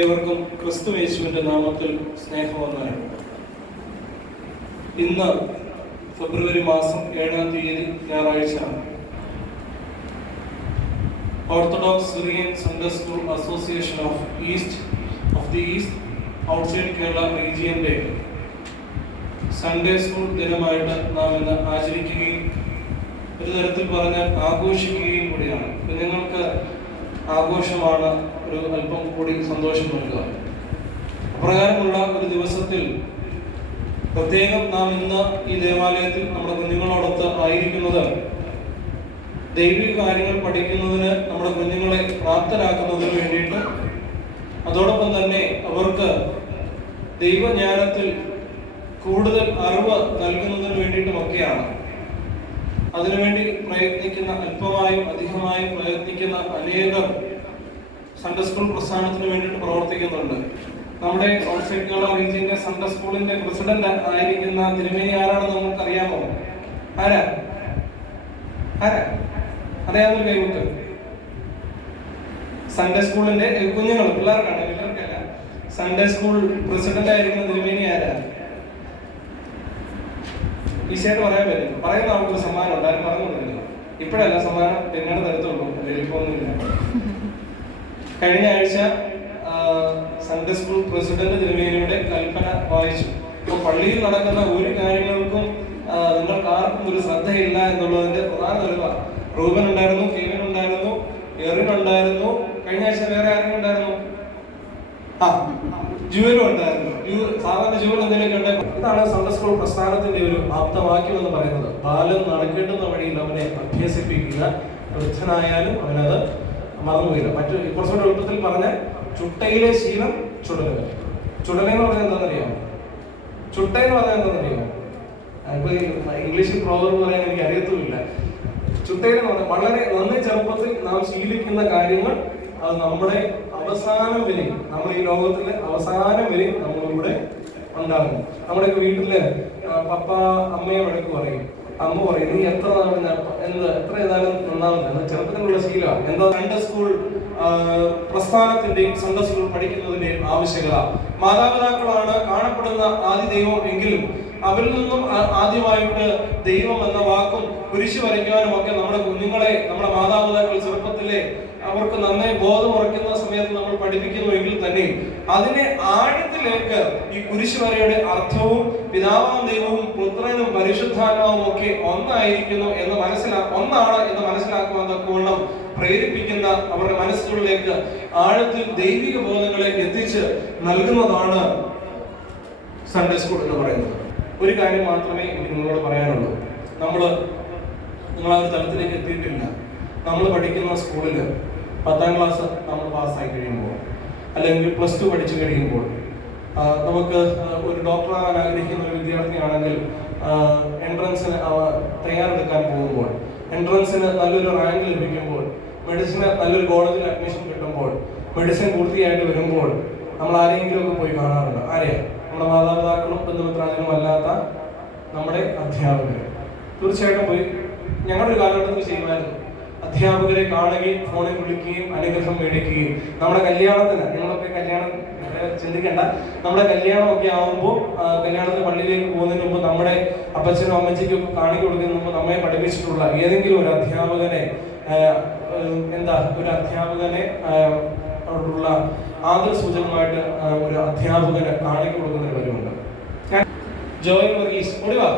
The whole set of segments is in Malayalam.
ഏവർക്കും ക്രിസ്തു യേശുവിന്റെ നാമത്തിൽ സ്നേഹവന്ദനം. ഇന്ന് ഫെബ്രുവരി മാസം 7-ാം തീയതി ഞായറാഴ്ച orthodox Syrian Sunday school association of the east outside Kerala റീജിയന്റെ സൺഡേ സ്കൂൾ ദിനമായിട്ട് നാം ഇന്ന് ആചരിക്കുകയും ഒരു തരത്തിൽ പറഞ്ഞാൽ ആഘോഷിക്കുകയും കൂടിയാണ്. കുഞ്ഞുങ്ങൾക്ക് ആഘോഷമാണ് ഒരു അല്പം കൂടി സന്തോഷം നൽകുക. അപ്രകാരമുള്ള ഒരു ദിവസത്തിൽ പ്രത്യേകം നാം ഇന്ന് ഈ ദേവാലയത്തിൽ നമ്മുടെ കുഞ്ഞുങ്ങളോടൊത്ത് ആയിരിക്കുന്നത് ദൈവിക കാര്യങ്ങൾ പഠിക്കുന്നതിന് നമ്മുടെ കുഞ്ഞുങ്ങളെ പ്രാപ്തരാക്കുന്നതിന് വേണ്ടിയിട്ട്, അതോടൊപ്പം തന്നെ അവർക്ക് ദൈവജ്ഞാനത്തിൽ കൂടുതൽ അറിവ് നൽകുന്നതിന് വേണ്ടിയിട്ടുമൊക്കെയാണ്. അതിനുവേണ്ടി പ്രയത്നിക്കുന്ന, അല്പമായും അധികമായും പ്രയത്നിക്കുന്ന അനേകം സൺഡേ സ്കൂൾ പ്രസ്ഥാനത്തിന് വേണ്ടിയിട്ട് പ്രവർത്തിക്കുന്നുണ്ട്. നമ്മുടെ ഔട്ട്സൈഡ് കേരള റീജിയന്റെ സൺഡേ സ്കൂളിന്റെ പ്രസിഡന്റ് ആയിരിക്കുന്ന തിരുമേനി ആരാണെന്ന് നമുക്ക് അറിയാമോ? ആരാ അറിയാമോ? കൈവിട്ട് സൺഡേ സ്കൂളിന്റെ കുഞ്ഞുങ്ങൾ, പിള്ളേർക്കാണ്, വലിയവർക്കല്ല. സൺഡേ സ്കൂൾ പ്രസിഡന്റ് ആയിരിക്കുന്ന തിരുമേനി ആരാ? ഈസിയായിട്ട് പറയാൻ പറ്റും. പറയുന്ന നമുക്കൊരു സമ്മാനം ഉണ്ടായാലും പറഞ്ഞുകൊണ്ടിരുന്നു. ഇപ്പോഴല്ല, സമ്മാനം പിന്നീട് തരത്തുള്ളൂ, എളുപ്പമൊന്നുമില്ല. കഴിഞ്ഞ ആഴ്ച സൺഡേ സ്കൂൾ പ്രസിഡന്റ് തിരുമേനിയുടെ കൽപ്പന വായിച്ചു. അപ്പോൾ പള്ളിയിൽ നടക്കുന്ന ഒരു കാര്യങ്ങൾക്കും നിങ്ങൾക്ക് ആർക്കും ഒരു ശ്രദ്ധയില്ല എന്നുള്ളതിന്റെ പ്രധാന തെളിവാണ്. റൂബൻ ഉണ്ടായിരുന്നു, കെവിൻ ഉണ്ടായിരുന്നു, എറിൻ ഉണ്ടായിരുന്നു. കഴിഞ്ഞ ആഴ്ച വേറെ ആരെങ്കിലും ഉണ്ടായിരുന്നു? ജുവലും ഉണ്ടായിരുന്നു. സാധാരണ ജുവൽ എന്തെങ്കിലുമൊക്കെ ഉണ്ടായിരുന്നു. ഇതാണ് സൺഡേ സ്കൂൾ പ്രസ്ഥാനത്തിന്റെ ഒരു ആപ്തവാക്യം എന്ന് പറയുന്നത്. ബാലൻ നടക്കേണ്ടുന്ന വഴിയിൽ അവനെ അഭ്യസിപ്പിക്കുക, വൃദ്ധനായാലും അവനത് മറന്നുപോയില്ല. കുറച്ചുകൂടെ എളുപ്പത്തിൽ പറഞ്ഞ ചുട്ടയിലെ ശീലം ചുടലുക. ചുടലെന്ന് പറഞ്ഞാൽ എന്താണെന്നറിയാമോ? ചുട്ടയെന്ന് പറഞ്ഞാൽ എന്താണെന്നറിയാമോ? ഇപ്പൊ ഇംഗ്ലീഷിൽ പ്രോവർബ് പറയാൻ എനിക്ക് അറിയത്തുമില്ല. ചുട്ടയെന്ന് പറഞ്ഞാൽ വളരെ നന്നേ ചെറുപ്പത്തിൽ നാം ശീലിക്കുന്ന കാര്യങ്ങൾ അത് നമ്മുടെ അവസാനം വരെ, നമ്മൾ ഈ ലോകത്തിലെ അവസാനം വരെ നമ്മളിലൂടെ ഉണ്ടാകും. നമ്മുടെയൊക്കെ വീട്ടില് പപ്പ അമ്മയെ വഴക്ക് പറയും, അമ്മ പറയും, നീ എത്ര ഏതായാലും നന്നാവുന്നില്ല. ചെറുപ്പത്തിലുള്ള ശീലമാണ്. എന്താ സൺഡേ സ്കൂൾ പ്രസ്ഥാനത്തിന്റെയും സൺഡേ സ്കൂൾ പഠിക്കുന്നതിന്റെയും ആവശ്യകത. മാതാപിതാക്കളാണ് കാണപ്പെടുന്ന ആദ്യ ദൈവം എങ്കിലും അവരിൽ നിന്നും ആദ്യമായിട്ട് ദൈവം എന്ന വാക്കും കുരിശ് വരയ്ക്കുവാനും ഒക്കെ നമ്മുടെ കുഞ്ഞുങ്ങളെ, നമ്മുടെ മാതാപിതാക്കൾ ചെറുപ്പത്തിലെ അവർക്ക് നന്നായി ബോധമുറയ്ക്കുന്ന സമയത്ത് നമ്മൾ പഠിപ്പിക്കുന്നുവെങ്കിൽ തന്നെ അതിനെ ആഴത്തിലേക്ക് ഈ കുരിശ് വരയുടെ അർത്ഥവും പിതാവാം ദൈവവും പുത്രനും പരിശുദ്ധാത്മാവും ഒക്കെ ഒന്നായിരിക്കുന്നു എന്ന് ഒന്നാണ് എന്ന് മനസ്സിലാക്കുവാൻ തക്കവണ്ണം പ്രേരിപ്പിക്കുന്ന അവരുടെ മനസ്സുകളിലേക്ക് ആഴത്തിൽ ദൈവിക ബോധങ്ങളെ എത്തിച്ച് നൽകുന്നതാണ് സൺഡേ സ്കൂൾ എന്ന് പറയുന്നത്. ഒരു കാര്യം മാത്രമേ എനിക്ക് നിങ്ങളോട് പറയാനുള്ളൂ. നിങ്ങൾ ആ ഒരു തലത്തിലേക്ക് എത്തിയിട്ടില്ല. നമ്മൾ പഠിക്കുന്ന സ്കൂളിൽ 10ാം ക്ലാസ് നമ്മൾ പാസ്സായി കഴിയുമ്പോൾ, അല്ലെങ്കിൽ +2 പഠിച്ചു കഴിയുമ്പോൾ, നമുക്ക് ഒരു ഡോക്ടറാകാൻ ആഗ്രഹിക്കുന്ന ഒരു വിദ്യാർത്ഥിയാണെങ്കിൽ എൻട്രൻസിന് തയ്യാറെടുക്കാൻ പോകുമ്പോൾ, എൻട്രൻസിന് നല്ലൊരു റാങ്ക് ലഭിക്കുമ്പോൾ, മെഡിസിന് നല്ലൊരു കോളേജിൽ അഡ്മിഷൻ കിട്ടുമ്പോൾ, മെഡിസിൻ പൂർത്തിയായിട്ട് വരുമ്പോൾ നമ്മൾ ആരെങ്കിലും ഒക്കെ പോയി കാണാറുണ്ട്. ആരെയാ? നമ്മുടെ മാതാപിതാക്കളും ബന്ധുമിത്രാദികളും അല്ലാത്ത നമ്മുടെ അധ്യാപകർ. തീർച്ചയായിട്ടും പോയി ഞങ്ങളുടെ ഒരു കാലഘട്ടത്തിൽ ചെയ്യുമായിരുന്നു. അധ്യാപകരെ കാണുകയും ഫോണിൽ വിളിക്കുകയും അനുഗ്രഹം മേടിക്കുകയും. നമ്മുടെ കല്യാണത്തിന്, നിങ്ങളൊക്കെ കല്യാണം ചിന്തിക്കേണ്ട, നമ്മുടെ കല്യാണമൊക്കെ ആകുമ്പോൾ കല്യാണത്തിന് പള്ളിയിലേക്ക് പോകുന്നതിന് മുമ്പ് നമ്മുടെ അപ്പച്ചനും അമ്മച്ചിക്കും കാണിച്ചു കൊടുക്കുന്നതിന് മുമ്പ് നമ്മെ പഠിപ്പിച്ചിട്ടുള്ള ഏതെങ്കിലും ഒരു അധ്യാപകനെ ഉള്ള ആദ്യ സൂചകമായിട്ട് ഒരു അധ്യാപകന് കാണിച്ചു കൊടുക്കുന്ന ഒരു കാര്യമുണ്ട്. ജോയൽ വർഗീസ്, ഒളിവാ.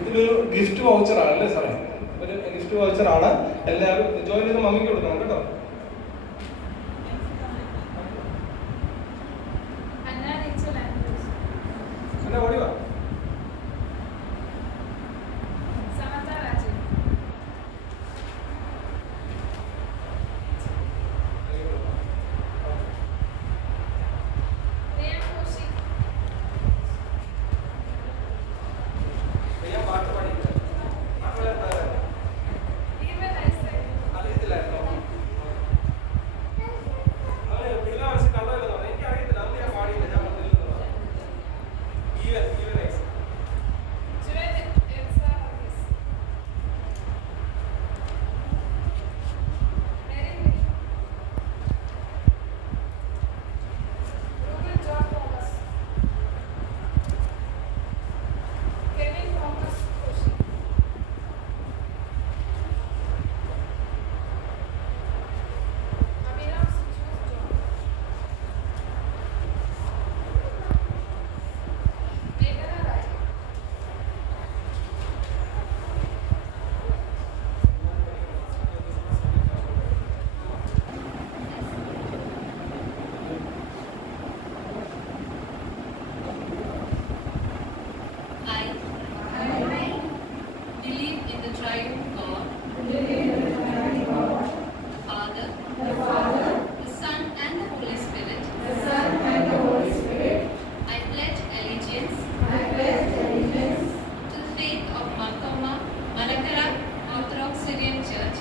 ഇതിലൊരു ഗിഫ്റ്റ് വൗച്ചറാണ് അല്ലേ സാറേ? ഒരു ഗിഫ്റ്റ് വൗച്ചറാണ്. എല്ലാവരും ജോയിൻ ചെയ്ത് മമ്മിക്ക് കൊടുക്കണം കേട്ടോ. ഓടിവാ. Even triune God, the Father, the Son, and the Holy Spirit. I pledge allegiance to the faith of Marthoma Malankara Orthodox Syrian Church,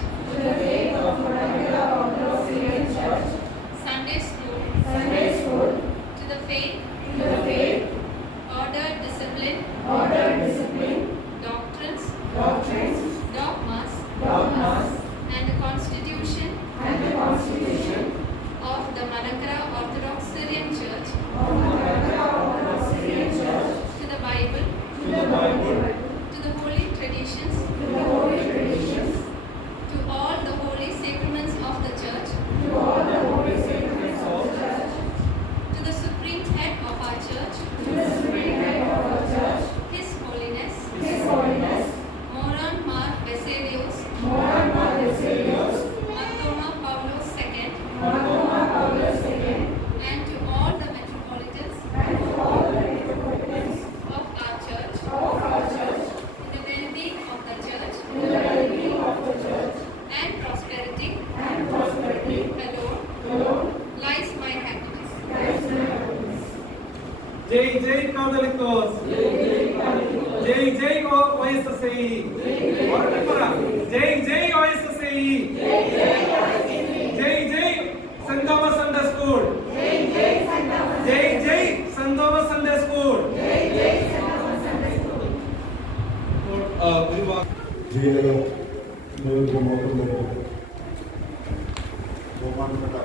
Sunday School, to the faith, order, discipline, doctrines, dogmas, and the Constitution of the Malankara Orthodox Syrian Church, to the Bible, to the holy traditions, to all the holy sacraments of the Church, to the supreme head of our Church, His Holiness, Moran Mar Vesalios, Marthoma Paulos II, and to all the metropolitans of our Church, in the well-being of the Church and prosperity alone lies my happiness. Jai Jai Catholicos. Jai Jai OSSAE. Jai Jai OSSAE. Jai Jai St. Thomas Sunday School. Jai Jai St. Thomas Sunday School. ബഹുമാനപ്പെട്ട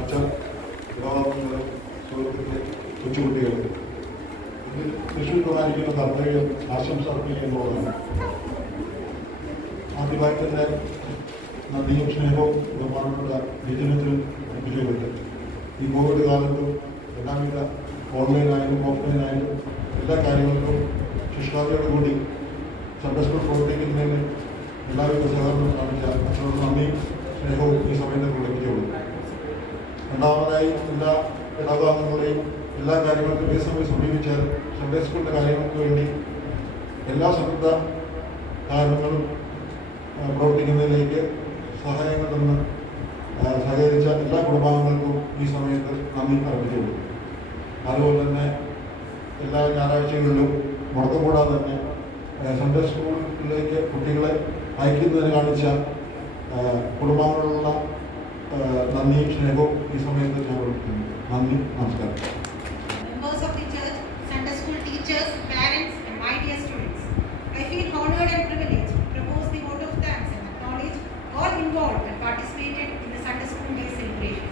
അച്ഛൻ, പിതാവാകുന്ന സുഹൃത്തുക്കളെ, കൊച്ചുകുട്ടികൾ, ഇത് തൃശ്ശൂർ പ്രധാനിക്കുന്ന കർത്തവ്യം ആശംസ അർപ്പിക്കുമ്പോഴാണ്. ആദ്യമായി തന്നെ നന്ദിയും സ്നേഹവും ബഹുമാനപ്പെട്ട വിജനത്തിനും അർപ്പിച്ചുകൊണ്ട് ഈ കോവിഡ് കാലത്തും എല്ലാവിധ ഓൺലൈനായാലും ഓഫ്ലൈനായാലും എല്ലാ കാര്യങ്ങളിലും ശുശ്രൂഷയോടുകൂടി സൺഡേ സ്കൂൾ പ്രവർത്തിക്കുന്നതിന് എല്ലാവിധ സഹകരണം കാണിച്ച അച്ഛനോട് നന്ദിയും സ്നേഹവും ഈ സമയത്ത് പ്രകടിപ്പിച്ചുള്ളൂ. രണ്ടാമതായി എല്ലാ ഇടഭാഗങ്ങളുടെയും എല്ലാ കാര്യങ്ങൾക്കും ഈ സമയം സമീപിച്ചാൽ സൺഡേ സ്കൂളിൻ്റെ കാര്യങ്ങൾക്ക് വേണ്ടി എല്ലാ സംയുക്ത കാരണങ്ങളും പ്രവർത്തിക്കുന്നതിലേക്ക് സഹായങ്ങൾ തന്ന് സഹകരിച്ച എല്ലാ കുടുംബാംഗങ്ങൾക്കും ഈ സമയത്ത് നന്ദി അർപ്പിച്ചുള്ളൂ. അതുപോലെ തന്നെ എല്ലാ ഞായറാഴ്ചകളിലും മുടക്കം കൂടാതെ തന്നെ സൺഡേ സ്കൂളിലേക്ക് കുട്ടികളെ അയക്കുന്നതിന് കാണിച്ച കുടുംബാംഗങ്ങളുള്ള നന്ദിയും സ്നേഹവും ഈ സമയത്ത് ഞാൻ കൊടുക്കുന്നു. നന്ദി, നമസ്കാരം. Members of the church, Sunday school teachers, parents, and my dear students, I feel honored and privileged to propose the vote of thanks and acknowledge all involved and participated in the Sunday School Day celebration.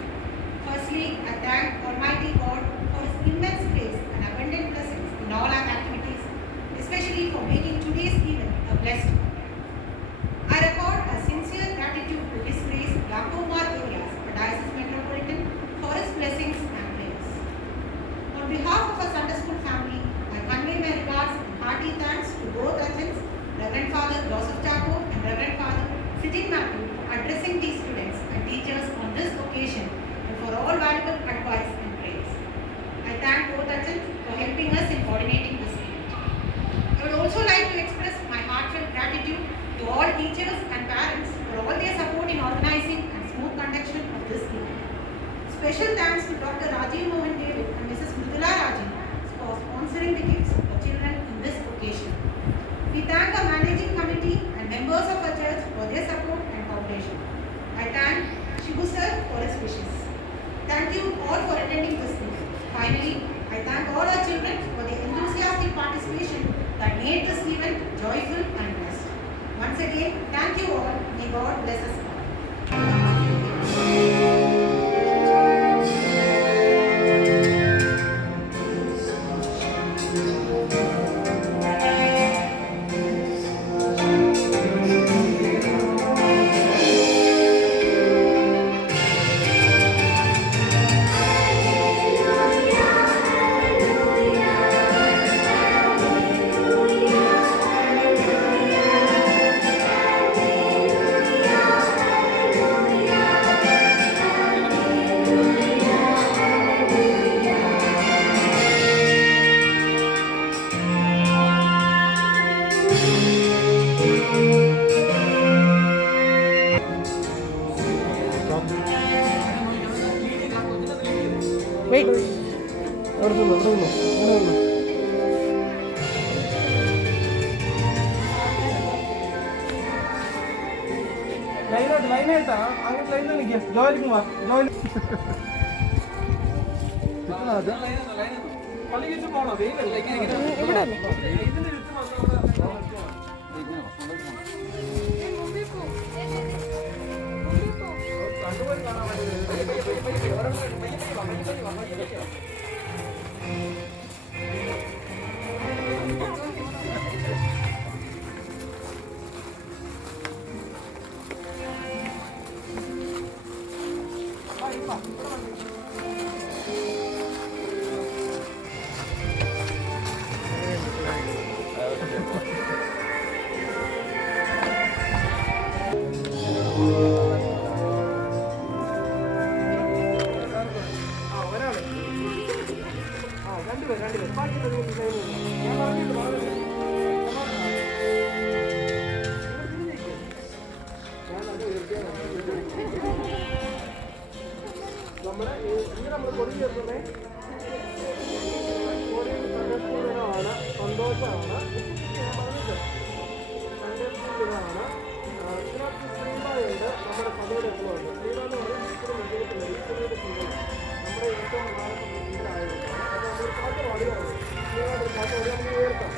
Firstly, I thank Almighty God for His immense grace and abundant blessings in all our activities, especially for making today's event a blessed one. I record a sincere gratitude to His grace, Yakomar areas, the Diocese Metropolitan, for His blessings and prayers. On behalf of our Sunday School family, I convey my regards and hearty thanks to both agents, Reverend Father Joseph Taco and Reverend Father Sidin Matthew, for addressing these students and teachers on this occasion and for all valuable advice and praise. I thank both agents for helping us in coordinating this event. I would also like to express my heartfelt gratitude to all teachers and parents for all their support in organizing and smooth conduction of this event. Special thanks to Dr. Rajiv Mohan David and Mrs. Mridula Rajan for sponsoring the gifts for children in this occasion. We thank our managing committee and members of our church for their support and cooperation. I thank Shibu sir for his wishes. Thank you all for attending this event. Finally, I thank all our children for their enthusiastic participation that made this event joyful and blessed. Once again, thank you all. May God bless us all. Hallelujah. ലൈനായിട്ടാ അങ്ങനെ ലൈനിൽ നിൽക്കുക. ജോലിക്ക് വാ. ജോലി പള്ളിക്ക് ചുറ്റും പോണോ? വെയിലല്ലേ? ഇതിന്റെ ചുറ്റും വന്നവിടെ കണ്ടുപോയി കാണാൻ നമ്മൾ കൊടിയേറുന്നേ സന്തോഷമാണ്. ഞാൻ പറഞ്ഞിട്ട് സന്തോഷമാണ്. ഇതിനകത്ത് ശ്രീബായുണ്ട്. നമ്മുടെ സഭയുടെ എപ്പോഴുണ്ട്. ശ്രീബ എന്ന് പറയുന്നത് ഈശ്വരൻ വെച്ചിട്ടില്ല. ഈശ്വരയുടെ ശ്രീബാണ് നമ്മുടെ ഏറ്റവും പ്രധാനപ്പെട്ട ശ്രീബായതുകൊണ്ടാണ്. അപ്പോൾ നമ്മൾ പാട്ട് പാടുകയാണ്. ശ്രീബായുടെ പാട്ട് പാടുകയാണെങ്കിൽ ഉയർത്താം.